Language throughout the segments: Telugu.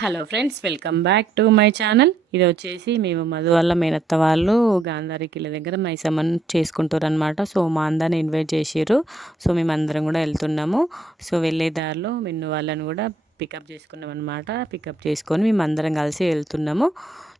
Hello friends, welcome back to my channel. ఇది వచ్చేసి మేము మధు వాళ్ళ మేనత్త వాళ్ళు గాంధారి కిల దగ్గర మైసమ్మని చేసుకుంటారు అనమాట. సో మా అందరిని ఇన్వైట్ చేసారు. సో మేమందరం కూడా వెళ్తున్నాము. సో వెళ్ళే దారిలో మిన్ను వాళ్ళని కూడా పికప్ చేసుకున్నాం అనమాట. పికప్ చేసుకొని మేమందరం కలిసి వెళ్తున్నాము.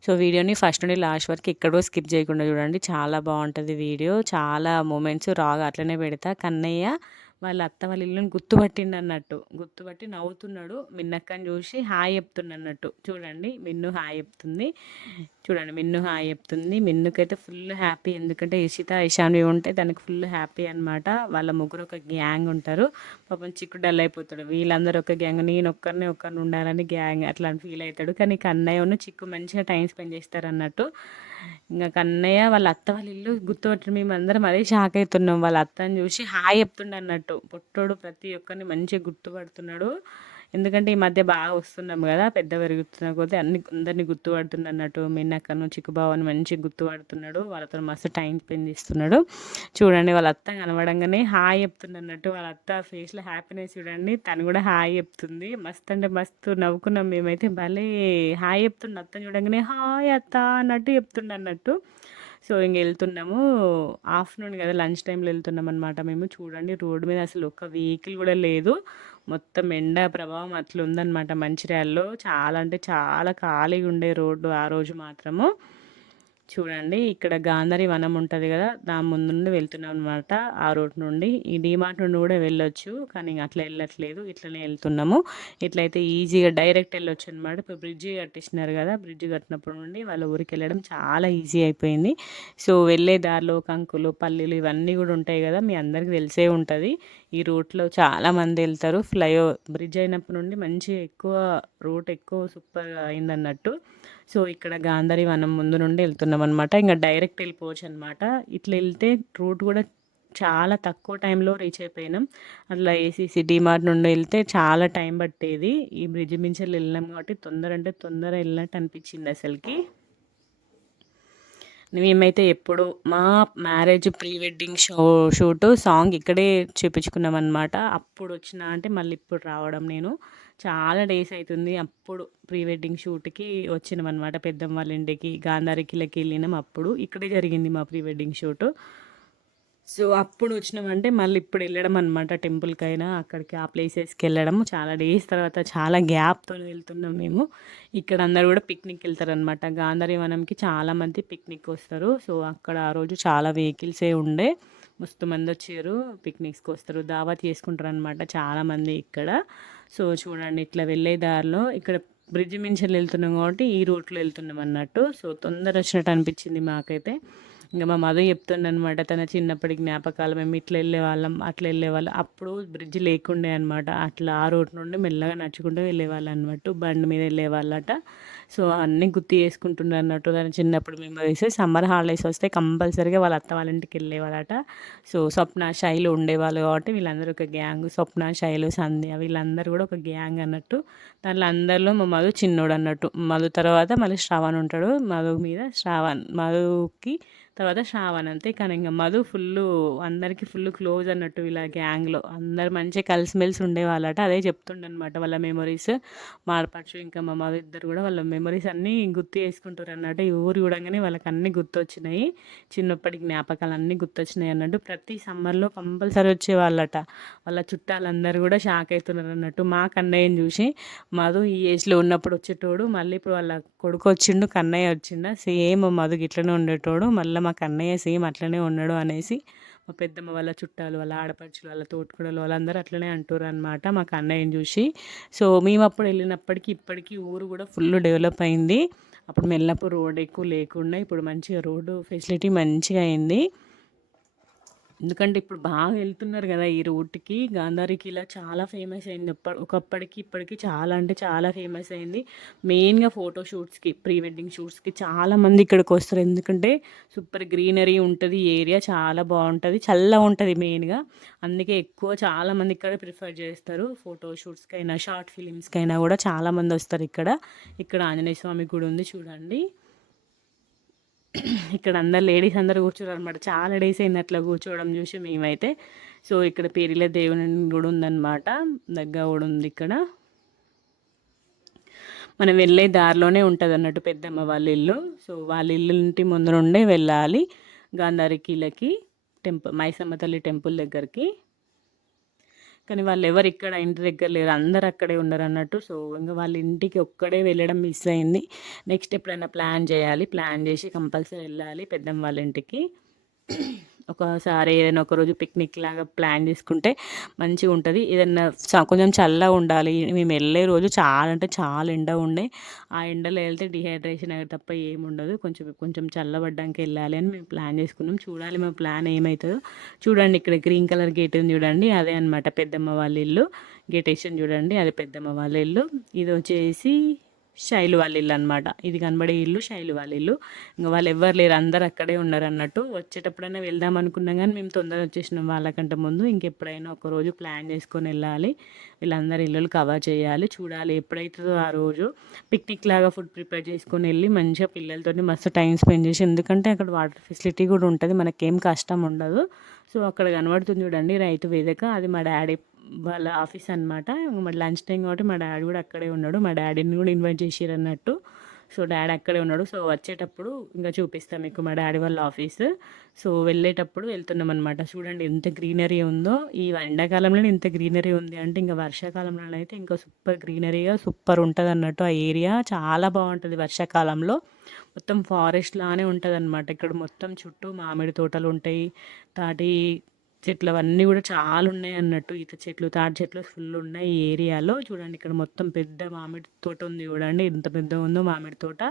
సో వీడియోని ఫస్ట్ నుండి లాస్ట్ వరకు ఎక్కడో స్కిప్ చేయకుండా చూడండి. చాలా బాగుంటుంది వీడియో. చాలా మూమెంట్స్ రాగా అట్లనే పెడతా. కన్నయ్య వాళ్ళ అత్త వాళ్ళ ఇల్లుని గుర్తుపట్టిండు అన్నట్టు, గుర్తుపట్టి నవ్వుతున్నాడు. మిన్నక్కని చూసి హాయ్ చెప్తుండు అన్నట్టు. చూడండి, మిన్ను హాయ్ చెప్తుంది. చూడండి, మిన్ను హాయ్ చెప్తుంది. మిన్నుకైతే ఫుల్ హ్యాపీ. ఎందుకంటే ఇషిత ఇషాన్వి ఉంటే దానికి ఫుల్ హ్యాపీ అనమాట. వాళ్ళ ముగ్గురు ఒక గ్యాంగ్ ఉంటారు. పాపం చిక్కు డల్ అయిపోతాడు. వీళ్ళందరూ ఒక గ్యాంగ్, నేను ఒక్కరిని ఉండాలని గ్యాంగ్ అట్లా ఫీల్ అవుతాడు. కానీ కన్నయ్య చిక్కు మంచిగా టైం స్పెండ్ చేస్తారు అన్నట్టు. ఇంకా కన్నయ్య వాళ్ళ అత్త వాళ్ళ ఇల్లు గుర్తుపట్టి మేమందరం అదే షాక్ అవుతున్నాం. వాళ్ళ అత్తని చూసి హాయ్ చెప్తుండ అన్నట్టు. పొట్టోడు ప్రతి ఒక్కరిని మంచిగా గుర్తుపడుతున్నాడు. ఎందుకంటే ఈ మధ్య బాగా వస్తున్నాం కదా, పెద్ద పెరుగుతున్న కొద్దీ అందరినీ గుర్తుపడుతున్నాడు అన్నట్టు. మిన్నక్కను చిక్కుబావని మంచిగా గుర్తుపడుతున్నాడు. వాళ్ళతో మస్తు టైం స్పెండ్ చేస్తున్నాడు. చూడండి, వాళ్ళ అత్త కనబడంగానే హాయ్ చెప్తుంది అన్నట్టు. వాళ్ళ అత్త ఫేస్లో హ్యాపీనెస్ చూడండి. తను కూడా హాయ్ చెప్తుంది. మస్తు అంటే మస్తు నవ్వుకున్నాం మేమైతే. భలే హాయ్ చెప్తుండే అత్తని చూడంగానే. హాయ్ అత్త అన్నట్టు చెప్తుండే అన్నట్టు. సో ఇంక వెళ్తున్నాము. ఆఫ్టర్నూన్ కదా, లంచ్ టైంలో వెళ్తున్నాం అనమాట మేము. చూడండి, రోడ్డు మీద అసలు ఒక వెహికల్ కూడా లేదు. మొత్తం ఎండ ప్రభావం అట్లా ఉందన్నమాట. మంచిర్యాలలో చాలా అంటే చాలా ఖాళీగా ఉండే రోడ్డు ఆ రోజు మాత్రము. చూడండి, ఇక్కడ గాంధారి వనం ఉంటుంది కదా, దాని ముందు నుండి వెళ్తున్నాం అనమాట. ఆ రోడ్ నుండి ఈ డీమార్ట్ నుండి కూడా వెళ్ళొచ్చు, కానీ అట్లా వెళ్ళట్లేదు. ఇట్లనే వెళ్తున్నాము. ఇట్లయితే ఈజీగా డైరెక్ట్ వెళ్ళొచ్చు అనమాట. ఇప్పుడు బ్రిడ్జి కట్టిస్తున్నారు కదా, బ్రిడ్జి కట్టినప్పుడు నుండి వాళ్ళ ఊరికి వెళ్ళడం చాలా ఈజీ అయిపోయింది. సో వెళ్ళే దారిలో కంకులు పల్లీలు ఇవన్నీ కూడా ఉంటాయి కదా, మీ అందరికీ తెలిసే ఉంటుంది. ఈ రూట్లో చాలామంది వెళ్తారు. బ్రిడ్జ్ అయినప్పటి నుండి మంచి ఎక్కువ రూట్ ఎక్కువ సూపర్గా అయిందన్నట్టు. సో ఇక్కడ గాంధారి వనం ముందు నుండి వెళ్తున్నాం అనమాట. ఇంకా డైరెక్ట్ వెళ్ళిపోవచ్చు అనమాట. ఇట్లా వెళ్తే రూట్ కూడా చాలా తక్కువ టైంలో రీచ్ అయిపోయినాం. అట్లా ఏసీసీ డిమార్ట్ నుండి వెళ్తే చాలా టైం పట్టేది. ఈ బ్రిడ్జ్ మించి వెళ్ళినాం కాబట్టి తొందర అంటే తొందర వెళ్ళినట్టు అనిపించింది అసలుకి. మేమైతే ఎప్పుడు మా marriage pre wedding shoot song ఇక్కడే చేపించుకున్నాం అనమాట. అప్పుడు వచ్చిన అంటే మళ్ళీ ఇప్పుడు రావడం నేను చాలా డేస్ అవుతుంది. అప్పుడు ప్రీ వెడ్డింగ్ షూట్కి వచ్చినాం అనమాట. పెద్దమ్మ వాళ్ళ ఇంటికి గాంధారికిలకి వెళ్ళినాం. అప్పుడు ఇక్కడే జరిగింది మా ప్రీ వెడ్డింగ్ షూట్. సో అప్పుడు వచ్చినామంటే మళ్ళీ ఇప్పుడు వెళ్ళడం అనమాట. టెంపుల్కైనా అక్కడికి ఆ ప్లేసెస్కి వెళ్ళడం చాలా డేస్ తర్వాత చాలా గ్యాప్తో వెళ్తున్నాం మేము. ఇక్కడ అందరు కూడా పిక్నిక్ వెళ్తారనమాట. గాంధారి వనంకి చాలామంది పిక్నిక్ వస్తారు. సో అక్కడ ఆ రోజు చాలా వెహికల్సే ఉండే, మస్తు మంది వచ్చారు. పిక్నిక్స్కి వస్తారు, దావత్ చేసుకుంటారు అనమాట చాలామంది ఇక్కడ. సో చూడండి, ఇట్లా వెళ్ళే దారిలో ఇక్కడ బ్రిడ్జ్ మించి వెళ్తున్నాం కాబట్టి ఈ రూట్లో వెళ్తున్నాం అన్నట్టు. సో తొందర వచ్చినట్టు అనిపించింది మాకైతే. ఇంకా మా మదర్ చెప్తుండనమాట, తన చిన్నప్పటి జ్ఞాపకాలు. మేము ఇట్లా వెళ్ళేవాళ్ళం అట్లా వెళ్ళేవాళ్ళం. అప్పుడు బ్రిడ్జ్ లేకుండే అనమాట. అట్లా ఆ రోడ్ నుండి మెల్లగా నడుచుకుంటూ వెళ్ళేవాళ్ళు అన్నట్టు. బండి మీద వెళ్ళేవాళ్ళట. సో అన్నీ గుర్తు చేసుకుంటున్నారు అన్నట్టు తన చిన్నప్పుడు మెమరీస్. సమ్మర్ హాలిడేస్ వస్తే కంపల్సరీగా వాళ్ళ అత్త వాళ్ళ ఇంటికి వెళ్ళేవాళ్ళట. సో స్వప్న శైలు ఉండేవాళ్ళు కాబట్టి వీళ్ళందరూ ఒక గ్యాంగ్. స్వప్న శైలు సంధ్య వీళ్ళందరూ కూడా ఒక గ్యాంగ్ అన్నట్టు. దాంట్లో అందరిలో మా మధు చిన్నోడు అన్నట్టు. మధు తర్వాత మళ్ళీ శ్రావణ్ ఉంటాడు. మధు మీద మధుకి తర్వాత శ్రావణ్ అంతే. కానీ ఇంకా మధు అందరికీ ఫుల్ క్లోజ్ అన్నట్టు. వీళ్ళ గ్యాంగ్లో అందరు మంచిగా కలిసిమెలిసి ఉండేవాళ్ళట. అదే చెప్తుండనమాట వాళ్ళ మెమరీస్. మాడపడుచు ఇంకా మా మధు ఇద్దరు కూడా వాళ్ళ మెమరీస్ అన్నీ గుర్తు చేసుకుంటారు అన్నట్టు. ఈ ఊరు చూడంగానే వాళ్ళకి అన్నీ గుర్తొచ్చినాయి. చిన్నప్పటి జ్ఞాపకాలు అన్నీ గుర్తొచ్చినాయి అన్నట్టు. ప్రతి సమ్మర్లో కంపల్సరీ వచ్చేవాళ్ళట. వాళ్ళ చుట్టాలందరూ కూడా షాక్ అవుతున్నారు అన్నట్టు. మా కన్నయ్యని చూసి మధు ఈ ఏజ్లో ఉన్నప్పుడు వచ్చేటోడు, మళ్ళీ ఇప్పుడు వాళ్ళ కొడుకు వచ్చిండు, కన్నయ్య వచ్చిండా, సేమ్ మధుకి ఇట్లనే ఉండేటోడు, మళ్ళీ మా కన్నయ్య సేమ్ అట్లనే ఉన్నాడు అనేసి మా పెద్దమ్మ వాళ్ళ చుట్టాలు, వాళ్ళ ఆడపడుచులు, వాళ్ళ తోటికోడలు వాళ్ళందరూ అట్లనే అంటారు అనమాట మా కన్నయ్యని చూసి. సో మేము అప్పుడు వెళ్ళినప్పటికీ ఇప్పటికీ ఊరు కూడా ఫుల్ డెవలప్ అయింది. అప్పుడు మెల్లప్పుడు రోడ్ ఎక్కువ లేకుండా ఇప్పుడు మంచిగా రోడ్డు ఫెసిలిటీ మంచిగా అయింది. ఎందుకంటే ఇప్పుడు బాగా వెళ్తున్నారు కదా ఈ రూట్కి. గాంధారికి ఇలా చాలా ఫేమస్ అయింది. ఒకప్పటికి ఇప్పటికి చాలా అంటే చాలా ఫేమస్ అయింది. మెయిన్గా ఫోటో షూట్స్కి, ప్రీ వెడ్డింగ్ షూట్స్కి చాలామంది ఇక్కడికి వస్తారు. ఎందుకంటే సూపర్ గ్రీనరీ ఉంటుంది, ఏరియా చాలా బాగుంటుంది, చల్లగా ఉంటుంది మెయిన్గా. అందుకే ఎక్కువ చాలామంది ఇక్కడ ప్రిఫర్ చేస్తారు. ఫోటో షూట్స్కైనా షార్ట్ ఫిలిమ్స్కైనా కూడా చాలామంది వస్తారు ఇక్కడ. ఇక్కడ ఆంజనేయ స్వామి గుడి ఉంది చూడండి. ఇక్కడ అందరు లేడీస్ అందరు కూర్చోరు అనమాట. చాలా డేస్ అయింది అట్లా కూర్చోవడం చూసి మేమైతే. సో ఇక్కడ పేరిల దేవుని కూడా ఉందన్నమాట, దగ్గర కూడా ఉంది ఇక్కడ. మనం వెళ్ళే దారిలోనే ఉంటుంది అన్నట్టు పెద్దమ్మ వాళ్ళ ఇల్లు. సో వాళ్ళ ఇల్లు ఇంటి ముందు నుండే వెళ్ళాలి గాంధారి కీలకి మైసమ్మ తల్లి టెంపుల్ దగ్గరికి. కానీ వాళ్ళు ఎవరు ఇక్కడ ఇంటి దగ్గర లేరు, అందరు అక్కడే ఉన్నారు అన్నట్టు. సో ఇంకా వాళ్ళ ఇంటికి ఒక్కడే వెళ్ళడం మిస్ అయింది. నెక్స్ట్ ఎప్పుడైనా ప్లాన్ చేయాలి, ప్లాన్ చేసి కంపల్సరీ వెళ్ళాలి పెద్దమ్మ వాళ్ళ ఇంటికి. ఒకసారి ఏదైనా ఒకరోజు పిక్నిక్ లాగా ప్లాన్ చేసుకుంటే మంచిగా ఉంటుంది. ఏదైనా కొంచెం చల్లగా ఉండాలి. మేము వెళ్ళే రోజు చాలా అంటే చాలా ఎండ ఉండే. ఆ ఎండలో వెళ్తే డిహైడ్రేషన్ అయ్యే తప్ప ఏముండదు. కొంచెం కొంచెం చల్లబడ్డానికి వెళ్ళాలి అని మేము ప్లాన్ చేసుకున్నాం. చూడాలి మా ప్లాన్ ఏమవుతుందో. చూడండి ఇక్కడ గ్రీన్ కలర్ గేట్ ఉంది చూడండి, అదే అనమాట పెద్దమ్మ వాళ్ళ ఇల్లు. గేట్ వేసిన చూడండి, అది పెద్దమ్మ వాళ్ళ ఇల్లు. ఇది వచ్చేసి శైలు వాళ్ళ ఇల్లు అనమాట. ఇది కనబడే ఇల్లు శైలు వాళ్ళ ఇల్లు. ఇంకా వాళ్ళు ఎవ్వరు లేరు, అందరు అక్కడే ఉన్నారు అన్నట్టు. వచ్చేటప్పుడైనా వెళ్దాం అనుకున్నాం కానీ మేము తొందరగా వచ్చేసినాం వాళ్ళకంటే ముందు. ఇంకెప్పుడైనా ఒకరోజు ప్లాన్ చేసుకొని వెళ్ళాలి, వీళ్ళందరి ఇల్లులు కవర్ చేయాలి. చూడాలి ఎప్పుడైతుందో ఆ రోజు పిక్నిక్ లాగా ఫుడ్ ప్రిపేర్ చేసుకొని వెళ్ళి మంచిగా పిల్లలతో మస్తు టైం స్పెండ్ చేసి, ఎందుకంటే అక్కడ వాటర్ ఫెసిలిటీ కూడా ఉంటుంది, మనకేం కష్టం ఉండదు. సో అక్కడ కనబడుతుంది చూడండి రైతు వేదిక, అది మా డాడీ వాళ్ళ ఆఫీస్ అనమాట. మరి లంచ్ టైం కాబట్టి మా డాడీ కూడా అక్కడే ఉన్నాడు. మా డాడీని కూడా ఇన్వైట్ చేసిర్రు అన్నట్టు. సో డాడీ అక్కడే ఉన్నాడు. సో వచ్చేటప్పుడు ఇంకా చూపిస్తాం మీకు మా డాడీ వాళ్ళ ఆఫీస్. సో వెళ్ళేటప్పుడు వెళ్తున్నాం అనమాట. చూడండి ఎంత గ్రీనరీ ఉందో. ఈ ఎండాకాలంలోనే ఇంత గ్రీనరీ ఉంది అంటే ఇంకా వర్షాకాలంలో అయితే ఇంకా సూపర్ గ్రీనరీగా సూపర్ ఉంటుంది అన్నట్టు. ఆ ఏరియా చాలా బాగుంటుంది వర్షాకాలంలో. మొత్తం ఫారెస్ట్ లానే ఉంటుంది అనమాట. ఇక్కడ మొత్తం చుట్టూ మామిడి తోటలు ఉంటాయి, తాటి చెట్లు అవన్నీ కూడా చాలా ఉన్నాయి అన్నట్టు. ఈత చెట్లు తాటి చెట్లు ఫుల్ ఉన్నాయి ఈ ఏరియాలో. చూడండి ఇక్కడ మొత్తం పెద్ద మామిడి తోట ఉంది చూడండి, ఎంత పెద్ద ఉందో మామిడి తోట.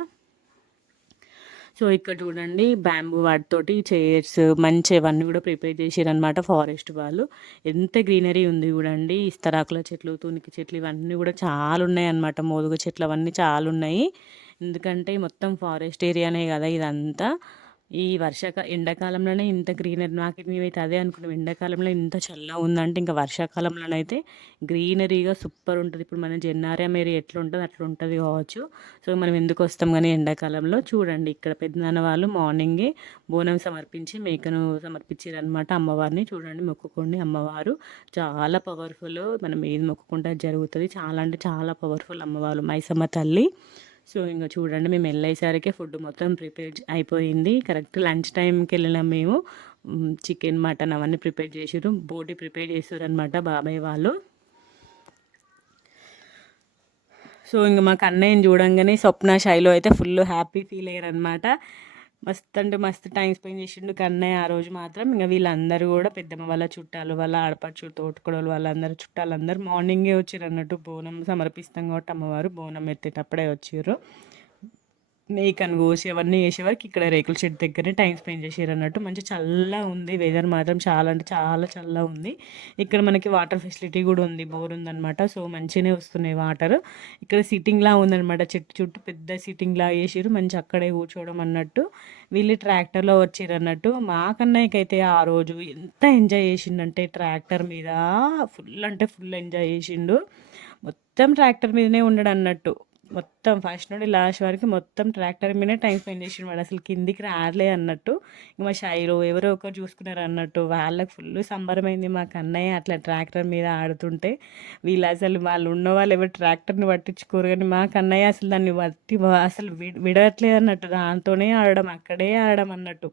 సో ఇక్కడ చూడండి బ్యాంబూ వాటితోటి చైర్స్ మంచి అవన్నీ కూడా ప్రిపేర్ చేసారనమాట ఫారెస్ట్ వాళ్ళు. ఎంత గ్రీనరీ ఉంది చూడండి. ఇస్తరాకుల చెట్లు, తునికి చెట్లు ఇవన్నీ కూడా చాలా ఉన్నాయి అన్నమాట. మోదుగ చెట్లు అవన్నీ చాలా ఉన్నాయి. ఎందుకంటే మొత్తం ఫారెస్ట్ ఏరియానే కదా ఇదంతా. ఈ ఎండాకాలంలోనే ఇంత గ్రీనరీ, నాకు మేమైతే అదే అనుకున్నాం, ఎండాకాలంలో ఇంత చల్లగా ఉందంటే ఇంకా వర్షాకాలంలోనైతే గ్రీనరీగా సూపర్ ఉంటుంది. ఇప్పుడు మన జెన్నారం ఏరియా ఎట్లా ఉంటుంది అట్లా ఉంటుంది కావచ్చు. సో మనం ఎందుకు వస్తాం కానీ ఎండాకాలంలో. చూడండి ఇక్కడ పెద్దనాన్న వాళ్ళు మార్నింగే బోనం సమర్పించి మేకను సమర్పించారనమాట అమ్మవారిని. చూడండి మొక్కుకోండి, అమ్మవారు చాలా పవర్ఫుల్, మనం ఏది మొక్కుకుంటే జరుగుతుంది. చాలా అంటే చాలా పవర్ఫుల్ అమ్మవారు మైసమ్మ తల్లి. సో ఇంకా చూడండి మేము వెళ్ళేసరికి ఫుడ్ మొత్తం ప్రిపేర్ అయిపోయింది. కరెక్ట్ లంచ్ టైంకి వెళ్ళినాం మేము. చికెన్ మటన్ అవన్నీ ప్రిపేర్ చేసారు, బోటి ప్రిపేర్ చేసారు అనమాట బాబాయ్ వాళ్ళు. సో ఇంక మాకు అన్నయ్యని చూడంగానే స్వప్న శైలు అయితే ఫుల్ హ్యాపీ ఫీల్ అయ్యారు అనమాట. మస్తు అంటే మస్తు టైం స్పెండ్ చేసిండు కన్నయ్య ఆ రోజు మాత్రం. ఇంకా వీళ్ళందరూ కూడా పెద్దమ్మ వాళ్ళ చుట్టాలు, వాళ్ళ ఆడపడుచు తోటకోడలు వాళ్ళందరూ చుట్టాలందరూ మార్నింగే వచ్చారు అన్నట్టు. బోనం సమర్పిస్తాం కాబట్టి అమ్మవారు బోనం ఎత్తేటప్పుడే వచ్చారు. మేకను కోసి అవన్నీ చేసేవారికి ఇక్కడ రేకుల షెడ్ దగ్గరనే టైం స్పెండ్ చేసారు అన్నట్టు. మంచి చల్లగా ఉంది వెదర్ మాత్రం, చాలా అంటే చాలా చల్లగా ఉంది. ఇక్కడ మనకి వాటర్ ఫెసిలిటీ కూడా ఉంది, బోర్ ఉందన్నమాట. సో మంచిగానే వస్తున్నాయి వాటర్. ఇక్కడ సిట్టింగ్లా ఉందన్నమాట, చెట్టు చుట్టూ పెద్ద సిట్టింగ్లా వేసారు, మంచి అక్కడే కూర్చోవడం అన్నట్టు. వీళ్ళు ట్రాక్టర్లో వచ్చారు అన్నట్టు. మా కన్నయ్యకైతే ఆ రోజు ఎంత ఎంజాయ్ చేసిండంటే ట్రాక్టర్ మీద ఫుల్ అంటే ఫుల్ ఎంజాయ్ చేసిండు. మొత్తం ట్రాక్టర్ మీదనే ఉన్నాడు అన్నట్టు. మొత్తం ఫస్ట్ నుండి లాస్ట్ వరకు మొత్తం ట్రాక్టర్ మీదే టైం స్పెండ్ చేసిన వాడు, అసలు కిందికి రాలే అన్నట్టు. ఇంక మా షైలో ఎవరో ఒకరు చూసుకున్నారు అన్నట్టు. వాళ్ళకి ఫుల్ సంబరమైంది మా కన్నయ్య అట్లా ట్రాక్టర్ మీద ఆడుతుంటే. వీళ్ళు అసలు వాళ్ళు ఉన్న వాళ్ళు ఎవరు ట్రాక్టర్ని పట్టించుకోరు, కానీ మా కన్నయ్య అసలు దాన్ని అసలు విడట్లేదు అన్నట్టు. దాంతోనే ఆడడం, అక్కడే ఆడడం అన్నట్టు.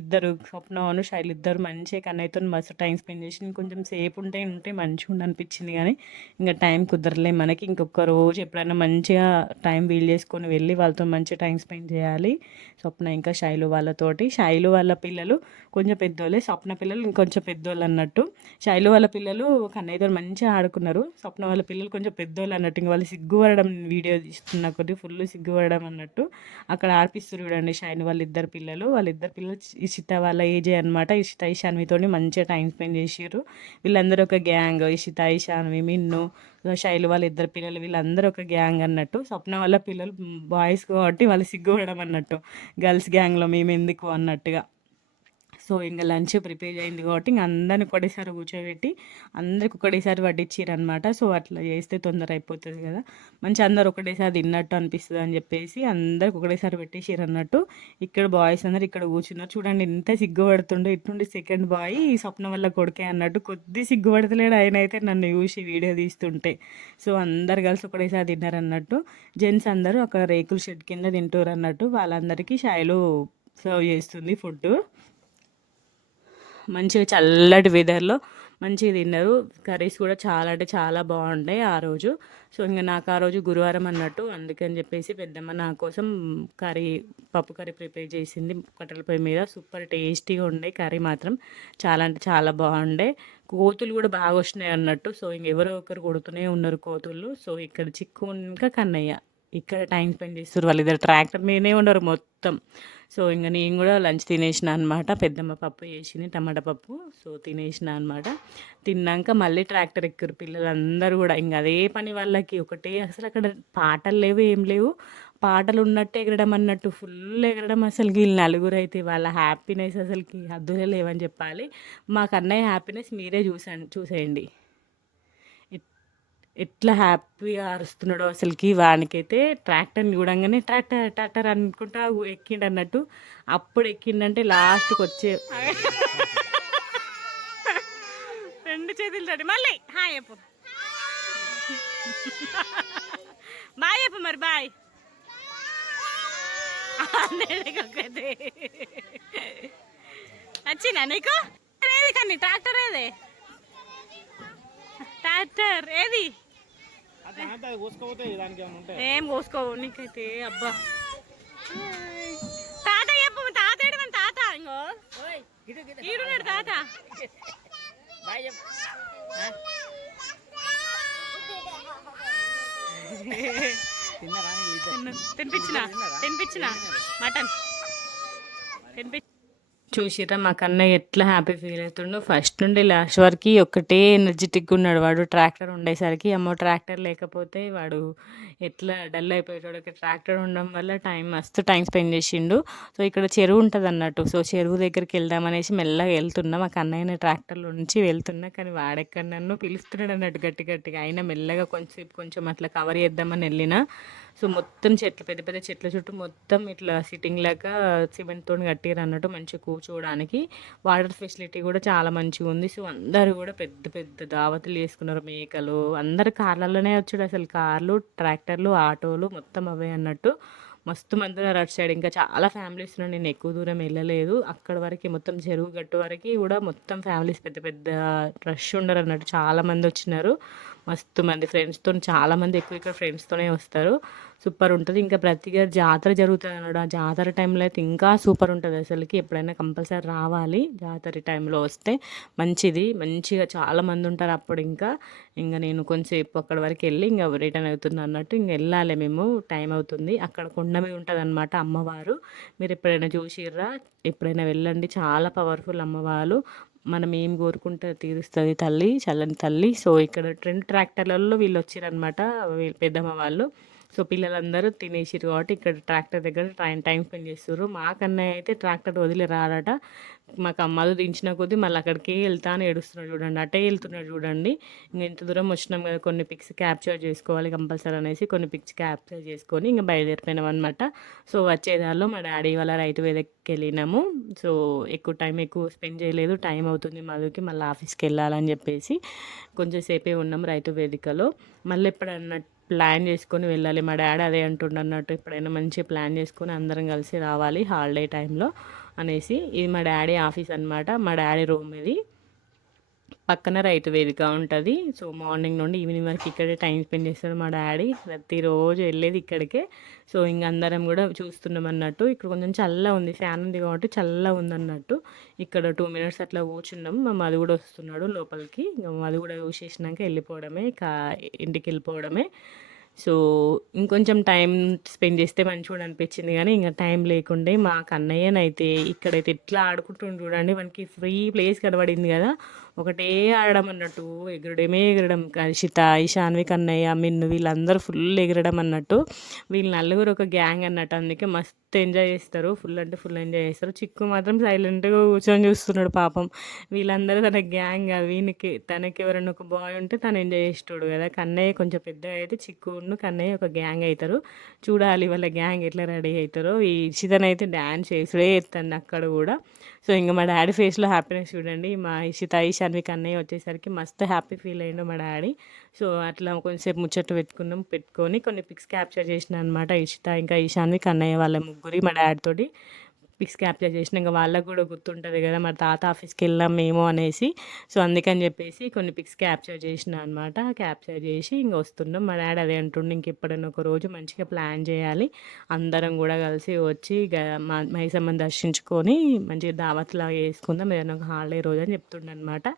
ఇద్దరు స్వప్నను శైలు ఇద్దరు మంచిగా కన్నయ్యతో మస్తు టైం స్పెండ్ చేసి కొంచెం సేపు ఉంటే మంచిగా అనిపించింది. కానీ ఇంకా టైం కుదరలే మనకి. ఇంకొక రోజు ఎప్పుడైనా మంచిగా టైం వీల్ చేసుకొని వెళ్ళి వాళ్ళతో మంచిగా టైం స్పెండ్ చేయాలి. స్వప్న ఇంకా శైలు వాళ్ళతోటి. శైలు వాళ్ళ పిల్లలు కొంచెం పెద్దోళ్ళే, స్వప్న పిల్లలు ఇంకొంచెం పెద్దోళ్ళు అన్నట్టు. శైలు వాళ్ళ పిల్లలు కన్నయ్యతో మంచిగా ఆడుకున్నారు, స్వప్న వాళ్ళ పిల్లలు కొంచెం పెద్దోళ్ళు అన్నట్టు. ఇంకా వాళ్ళు సిగ్గుపడడం, వీడియో తీస్తున్న కొద్ది ఫుల్ సిగ్గుపడడం అన్నట్టు. అక్కడ ఆడిపిస్తారు చూడండి శైలు వాళ్ళిద్దరు పిల్లలు. ఇషిత వాళ్ళ ఏజే అనమాట. ఇషిత ఈశాన్వితో మంచిగా టైం స్పెండ్ చేసారు. వీళ్ళందరూ ఒక గ్యాంగ్, ఇషిత ఈశాన్వి మిన్ను శైలు వాళ్ళ ఇద్దరు పిల్లలు వీళ్ళందరూ ఒక గ్యాంగ్ అన్నట్టు. స్వప్న వాళ్ళ పిల్లలు బాయ్స్ కాబట్టి వాళ్ళు సిగ్గుపడడం అన్నట్టు, గర్ల్స్ గ్యాంగ్లో మేము ఎందుకు అన్నట్టుగా. సో ఇంకా లంచ్ ప్రిపేర్ అయింది కాబట్టి ఇంక అందరిని ఒకటేసారి కూర్చోబెట్టి అందరికి ఒకటేసారి వడ్డించారనమాట. సో అట్లా చేస్తే తొందర అయిపోతుంది కదా, మంచి అందరు ఒకటేసారి తిన్నట్టు అనిపిస్తుంది అని చెప్పేసి అందరికి ఒకటేసారి పెట్టేసారు అన్నట్టు. ఇక్కడ బాయ్స్ అందరు ఇక్కడ కూర్చున్నారు. చూడండి ఎంత సిగ్గుపడుతుండో. ఇట్నుండి సెకండ్ బాయ్ స్వప్న వల్ల కొడుకే అన్నట్టు కొద్ది సిగ్గుపడతలేడు ఆయన అయితే నన్ను చూసి వీడియో తీస్తుంటే. సో అందరు కలిసి ఒకటేసారి తిన్నారు అన్నట్టు. జెంట్స్ అందరూ అక్కడ రేకుల షెడ్ కింద తింటారు అన్నట్టు. వాళ్ళందరికీ షాయిలో సర్వ్ చేస్తుంది ఫుడ్. మంచిగా చల్లటి వెదర్లో మంచిగా తిన్నారు. కర్రీస్ కూడా చాలా అంటే చాలా బాగుంటాయి ఆ రోజు. సో ఇంకా నాకు ఆ రోజు గురువారం అన్నట్టు, అందుకని చెప్పేసి పెద్దమ్మ నా కోసం పప్పు కర్రీ ప్రిపేర్ చేసింది కట్టెల పొయ్యి మీద. సూపర్ టేస్టీగా ఉండే కర్రీ మాత్రం, చాలా అంటే చాలా బాగుండే. కోతులు కూడా బాగా వచ్చినాయి అన్నట్టు. సో ఇంకెవరో ఒకరు కొడుతూనే ఉన్నారు కోతులు. సో ఇక్కడ చిక్కు ఇంకా కన్నయ్య ఇక్కడ టైం స్పెండ్ చేస్తారు. వాళ్ళు ఇద్దరు ట్రాక్టర్ మీదనే ఉన్నారు మొత్తం. సో ఇంకా నేను కూడా లంచ్ తినేసిన అనమాట. పెద్దమ్మ పప్పు చేసింది, టమాటా పప్పు. సో తినేసిన అనమాట. తిన్నాక మళ్ళీ ట్రాక్టర్ ఎక్కరు పిల్లలందరూ కూడా. ఇంకా అదే పని వాళ్ళకి. ఒకటే అసలు అక్కడ పాటలు లేవు, ఏం లేవు. పాటలు ఉన్నట్టు ఎగరడం అన్నట్టు ఫుల్ ఎగరడం. అసలుకి వీళ్ళు నలుగురు అయితే వాళ్ళ హ్యాపీనెస్ అసలుకి హద్దులే లేవని చెప్పాలి. మాకు అన్నయ్య హ్యాపీనెస్ మీరే చూసేయండి ఎట్లా హ్యాపీగా అరుస్తున్నాడో అసలుకి. వానికైతే ట్రాక్టర్ని చూడంగానే ట్రాక్టర్ ట్రాక్టర్ అనుకుంటా ఎక్కిండు అన్నట్టు. అప్పుడు ఎక్కిండంటే లాస్ట్కి వచ్చే రెండు చేతులు తోటి మళ్ళీ హాయ్ చెప్పు, బాయ్ చెప్పు మరి బాయ్. వచ్చినా నీకు ఏది కానీ ట్రాక్టర్ ఏది, ట్రాక్టర్ ఏది ఏం కోసుకోవు నీకైతే. అబ్బా తాత చెప్పు, తాత ఏడమని తాత ఇంకో ఈడున్నాడు తాత. తినిపించిన మటన్ చూసిరా మా కన్నయ్య ఎట్లా హ్యాపీ ఫీల్ అవుతుండో. ఫస్ట్ నుండి లాస్ట్ వరకు ఒకటే ఎనర్జెటిక్గా ఉన్నాడు వాడు. ట్రాక్టర్ ఉండేసరికి అమ్మో ట్రాక్టర్ లేకపోతే వాడు ఎట్లా డల్ అయిపోయాడు. ట్రాక్టర్ ఉండడం వల్ల మస్తు టైం స్పెండ్ చేసిండు. సో ఇక్కడ చెరువు ఉంటుంది అన్నట్టు. సో చెరువు దగ్గరికి వెళ్దామనేసి మెల్లగా వెళ్తున్నా. మా కన్నయ్యని ట్రాక్టర్లో నుంచి వెళ్తున్నా, కానీ వాడెక్కడ నన్ను పిలుస్తున్నాడు అన్నట్టు గట్టి గట్టిగా. అయినా మెల్లగా కొంచెం అట్లా కవర్ చేద్దామని వెళ్ళిన. సో మొత్తం చెట్లు, పెద్ద పెద్ద చెట్ల చుట్టూ మొత్తం ఇట్లా సిట్టింగ్ లాగా సిమెంట్తో కట్టారు అన్నట్టు, మంచిగా కూర్చోవడానికి. వాటర్ ఫెసిలిటీ కూడా చాలా మంచిగా ఉంది. సో అందరూ కూడా పెద్ద పెద్ద దావతులు చేసుకున్నారు. మేకలు అందరు కార్లలోనే వచ్చాడు. అసలు కార్లు, ట్రాక్టర్లు, ఆటోలు మొత్తం అవే అన్నట్టు. మస్తు మంది ఉన్నారు అటు సైడ్. ఇంకా చాలా ఫ్యామిలీస్ ఉన్నారు. నేను ఎక్కువ దూరం వెళ్ళలేదు. అక్కడ వరకు మొత్తం చెరువు గట్టు వరకు కూడా మొత్తం ఫ్యామిలీస్ పెద్ద పెద్ద రష్ ఉండరు అన్నట్టు. చాలామంది వచ్చినారు. మస్తు మంది ఫ్రెండ్స్తో, చాలామంది ఎక్కువ ఇక్కడ ఫ్రెండ్స్తోనే వస్తారు. సూపర్ ఉంటుంది. ఇంకా ప్రతి జాతర జరుగుతుంది అన్నాడు. ఆ జాతర టైంలో అయితే ఇంకా సూపర్ ఉంటుంది అసలుకి. ఎప్పుడైనా కంపల్సరీ రావాలి జాతర టైంలో వస్తే మంచిది. మంచిగా చాలామంది ఉంటారు అప్పుడు. ఇంకా నేను కొంచెంసేపు అక్కడ వరకు వెళ్ళి ఇంకా రిటర్న్ అవుతుంది అన్నట్టు. ఇంక వెళ్ళాలి మేము, టైం అవుతుంది. అక్కడ కొండమే ఉంటుంది అనమాట అమ్మవారు. మీరు ఎప్పుడైనా చూసిర్రా, ఎప్పుడైనా వెళ్ళండి. చాలా పవర్ఫుల్ అమ్మవారు. మనం ఏం కోరుకుంటే తీరుస్తుంది తల్లి, చల్లని తల్లి. సో ఇక్కడ 2 ట్రాక్టర్లలో వీళ్ళు వచ్చారనమాట, పెద్దమ్మ వాళ్ళు. సో పిల్లలందరూ తినేసిరు కాబట్టి ఇక్కడ ట్రాక్టర్ దగ్గర టైం స్పెండ్ చేస్తారు. మాకన్నయ్య అయితే ట్రాక్టర్ వదిలి రాడట. మాకు అమ్మలు దించిన కొద్దీ మళ్ళీ అక్కడికి వెళ్తా అని ఏడుస్తున్నాడు చూడండి. అటే వెళ్తున్నాడు చూడండి. ఇంకా ఇంత దూరం వచ్చినాం కదా, కొన్ని పిక్స్ క్యాప్చర్ చేసుకోవాలి కంపల్సరీ అనేసి కొన్ని పిక్స్ క్యాప్చర్ చేసుకొని ఇంకా బయలుదేరిపోయినాం అనమాట. సో వచ్చేదారిలో మా డాడీ వాళ్ళ రైతు వేదికకి వెళ్ళినాము. సో ఎక్కువ స్పెండ్ చేయలేదు. టైం అవుతుంది మధుకి, మళ్ళీ ఆఫీస్కి వెళ్ళాలని చెప్పేసి కొంచెం సేపే ఉన్నాం రైతు వేదికలో. మళ్ళీ ఎప్పుడన్నా ప్లాన్ చేసుకొని వెళ్ళాలి. మా డాడీ అదే అంటుండన్నట్టు, ఎప్పుడైనా మంచిగా ప్లాన్ చేసుకొని అందరం కలిసి రావాలి హాలిడే టైంలో అనేసి. ఇది మా డాడీ ఆఫీస్ అనమాట. మా డాడీ రూమ్ ఇది. పక్కన రైతు వేదిక ఉంటుంది. సో మార్నింగ్ నుండి ఈవినింగ్ వరకు ఇక్కడే టైం స్పెండ్ చేస్తాడు మా డాడీ. ప్రతిరోజు వెళ్ళేది ఇక్కడికే. సో ఇంక అందరం కూడా చూస్తున్నాం అన్నట్టు. ఇక్కడ కొంచెం చల్ల ఉంది, ఫ్యాన్ ఉంది కాబట్టి చల్ల ఉందన్నట్టు. ఇక్కడ 2 minutes అట్లా కూర్చున్నాం. మా మధు కూడా వస్తున్నాడు లోపలికి. మధు కూడా చూసేసినాక వెళ్ళిపోవడమే, ఇంటికి వెళ్ళిపోవడమే. సో ఇంకొంచెం టైం స్పెండ్ చేస్తే మంచిగా అనిపించింది, కానీ ఇంకా టైం లేకుండే. మా కన్నయ్యనైతే ఇక్కడైతే ఎట్లా ఆడుకుంటుండు చూడండి. మనకి ఫ్రీ ప్లేస్ కనబడింది కదా, ఒకటే ఆడడం అన్నట్టు, ఎగరడం హర్షిత, ఈశాన్వి, కన్నయ్య, మిన్ను వీళ్ళందరూ ఫుల్ ఎగరడం అన్నట్టు. వీళ్ళు నలుగురు ఒక గ్యాంగ్ అన్నట్టు, అందుకే మస్తు ఎంజాయ్ చేస్తారు, ఫుల్ అంటే ఫుల్ ఎంజాయ్ చేస్తారు. చిక్కు మాత్రం సైలెంట్గా కూర్చొని చూస్తున్నాడు పాపం. వీళ్ళందరూ తన గ్యాంగ్, వీనికి తనకి ఎవరైనా ఒక బాయ్ ఉంటే తను ఎంజాయ్ చేస్తాడు కదా. కన్నయ్య కొంచెం పెద్దగా అయితే చిక్కును కన్నయ్య ఒక గ్యాంగ్ అవుతారు. చూడాలి వాళ్ళ గ్యాంగ్ ఎట్లా రెడీ అవుతారో. ఈ ఇషితనైతే అయితే డ్యాన్స్ చేసుడే ఎత్తాను అక్కడ కూడా. సో ఇంకా మా డాడీ ఫేస్లో హ్యాపీనెస్ చూడండి. మా ఇషిత, ఈశాన్వి, కన్నయ్య వచ్చేసరికి మస్తు హ్యాపీ ఫీల్ అయ్యిండు మా డాడీ. సో అట్లా కొంచెంసేపు ముచ్చట్లు పెట్టుకొని కొన్ని పిక్స్ క్యాప్చర్ చేసిన అనమాట. ఇషిత ఇంకా ఈశాన్వి, కన్నయ్య వాళ్ళ ముగ్గురి మా డాడీ తోటి పిక్స్ క్యాప్చర్ చేసిన. ఇంకా వాళ్ళకు కూడా గుర్తుంటుంది కదా మరి తాత ఆఫీస్కి వెళ్ళాం మేము అనేసి. సో అందుకని చెప్పేసి కొన్ని పిక్స్ క్యాప్చర్ చేసిన అనమాట. క్యాప్చర్ చేసి ఇంక వస్తున్నాం. మా డాడీ అదే అంటుండే, ఇంక ఎప్పుడైనా ఒక రోజు మంచిగా ప్లాన్ చేయాలి, అందరం కూడా కలిసి వచ్చి మైసమ్మని దర్శించుకొని మంచిగా దావత్లాగా వేసుకుందాం ఏదైనా ఒక హాలిడే రోజు అని చెప్తుండే అనమాట.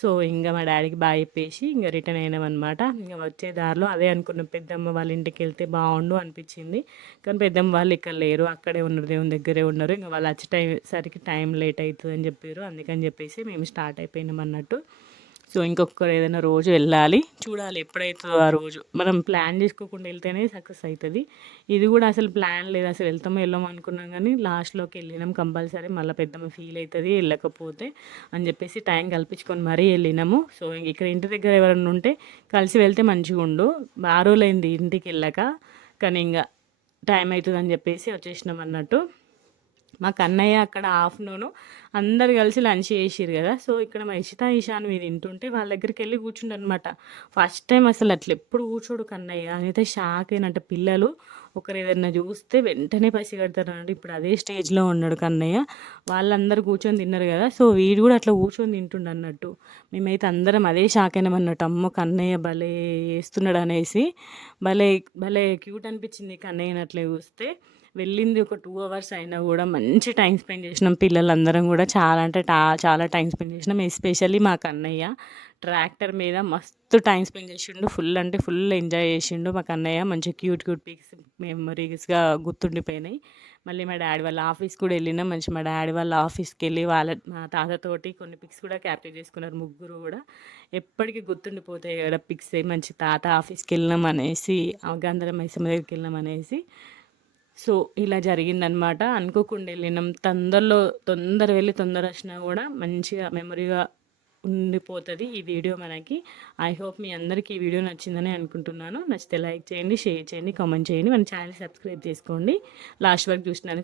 సో ఇంకా మా డాడీకి బాగా చెప్పేసి ఇంకా రిటర్న్ అయినామన్నమాట. ఇంకా వచ్చే దారిలో అదే అనుకున్నాం, పెద్దమ్మ వాళ్ళ ఇంటికి వెళ్తే బాగుండు అనిపించింది. కానీ పెద్దమ్మ వాళ్ళు ఇక్కడ లేరు, అక్కడే ఉన్నారు, దేవుని దగ్గరే ఉన్నారు. ఇంకా వాళ్ళు వచ్చేసరికి టైం లేట్ అవుతుంది అని చెప్పారు. అందుకని చెప్పేసి మేము స్టార్ట్ అయిపోయినాం అన్నట్టు. సో ఇంకొకరు ఏదైనా రోజు వెళ్ళాలి, చూడాలి ఎప్పుడవుతుందో ఆ రోజు. మనం ప్లాన్ చేసుకోకుండా వెళ్తేనే సక్సెస్ అవుతుంది. ఇది కూడా అసలు ప్లాన్ లేదు, అసలు వెళ్ళాము అనుకున్నాం కానీ లాస్ట్లోకి వెళ్ళినాం కంపల్సరీ. మళ్ళీ పెద్దమ్మ ఫీల్ అవుతుంది వెళ్ళకపోతే అని చెప్పేసి టైం కల్పించుకొని మరీ వెళ్ళినాము. సో ఇక్కడ ఇంటి దగ్గర ఎవరైనా ఉంటే కలిసి వెళ్తే మంచిగా ఉండు. బారోలైంది ఇంటికి వెళ్ళాక, కానీ ఇంకా టైం అవుతుంది అని చెప్పేసి వచ్చేసినాం అన్నట్టు. మా కన్నయ్య అక్కడ ఆఫ్టర్నూన్ అందరు కలిసి లంచ్ చేసిరు కదా. సో ఇక్కడ మా ఇషిత, ఈశాన్ మీరు తింటుంటే వాళ్ళ దగ్గరికి వెళ్ళి కూర్చుండు అనమాట. ఫస్ట్ టైం అసలు అట్లా ఎప్పుడు కూర్చోడు కన్నయ్య. అయితే షాక్ అయినట్టు, పిల్లలు ఒకరు ఏదైనా చూస్తే వెంటనే పసిగడతారు అన్నట్టు. ఇప్పుడు అదే స్టేజ్లో ఉన్నాడు కన్నయ్య. వాళ్ళందరూ కూర్చొని తిన్నారు కదా, సో వీడు కూడా అట్లా కూర్చొని తింటుండు అన్నట్టు. మేమైతే అందరం అదే షాక్ అయినాం అన్నట్టు, అమ్మో కన్నయ్య భలే వేస్తున్నాడు అనేసి. భలే భలే క్యూట్ అనిపించింది కన్నయ్యని అట్లా చూస్తే. వెళ్ళింది ఒక 2 hours అయినా కూడా మంచి టైం స్పెండ్ చేసినాం పిల్లలందరం కూడా. చాలా అంటే చాలా టైం స్పెండ్ చేసినాం. ఎస్పెషల్లీ మా కన్నయ్య ట్రాక్టర్ మీద మస్తు టైం స్పెండ్ చేసిండు, ఫుల్ అంటే ఫుల్ ఎంజాయ్ చేసిండు మా కన్నయ్య. మంచి క్యూట్ పిక్స్ మెమరీస్గా గుర్తుండిపోయినాయి. మళ్ళీ మా డాడీ వాళ్ళ ఆఫీస్ కూడా వెళ్ళినాం. మా డాడీ వాళ్ళ ఆఫీస్కి వెళ్ళి మా తాతతోటి కొన్ని పిక్స్ కూడా క్యాప్చర్ చేసుకున్నారు ముగ్గురు కూడా. ఎప్పటికీ గుర్తుండిపోతాయి కదా పిక్స్. మంచి తాత ఆఫీస్కి వెళ్ళినాం అనేసి, గంధర మైసమ్మ దగ్గరికి వెళ్ళినాం అనేసి. సో ఇలా జరిగిందనమాట. అనుకోకుండా వెళ్ళినాం, తొందర వెళ్ళి తొందర వచ్చినా కూడా మంచిగా మెమరీగా ఉండిపోతుంది ఈ వీడియో మనకి. ఐ హోప్ మీ అందరికీ ఈ వీడియో నచ్చిందని అనుకుంటున్నాను. నచ్చితే లైక్ చేయండి, షేర్ చేయండి, కామెంట్ చేయండి, మన ఛానల్ సబ్స్క్రైబ్ చేసుకోండి. లాస్ట్ వరకు చూసినందుకు